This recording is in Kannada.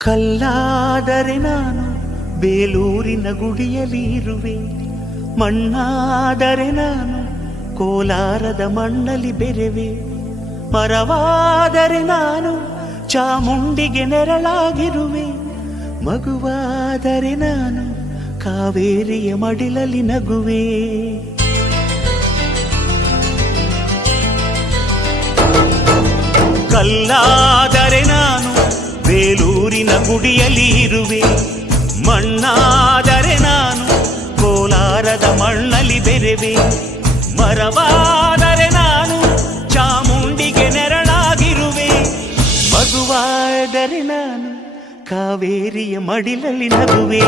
ಕಲ್ಲಾದರೆ ನಾನು ಬೇಲೂರಿನ ಗುಡಿಯಲ್ಲಿ ಇರುವೆ, ಮಣ್ಣಾದರೆ ನಾನು ಕೋಲಾರದ ಮಣ್ಣಲ್ಲಿ ಬೆರೆವೆ, ಮರವಾದರೆ ನಾನು ಚಾಮುಂಡಿಗೆ ನೆರಳಾಗಿರುವೆ, ಮಗುವಾದರೆ ನಾನು ಕಾವೇರಿಯ ಮಡಿಲಲ್ಲಿ ನಗುವೆ. ಕಲ್ಲಾದರೆ ನಾನು ಬೇಲೂರಿನ ಗುಡಿಯಲ್ಲಿ ಇರುವೆ, ಮಣ್ಣಾದರೆ ನಾನು ಕೋಲಾರದ ಮಣ್ಣಲ್ಲಿ ಬೆರೆವೆ, ಮರವಾದರೆ ನಾನು ಚಾಮುಂಡಿಗೆ ನೆರಳಾಗಿರುವೆ, ಮಗುವಾದರೆ ನಾನು ಕಾವೇರಿಯ ಮಡಿಲಲ್ಲಿ ನಗುವೆ.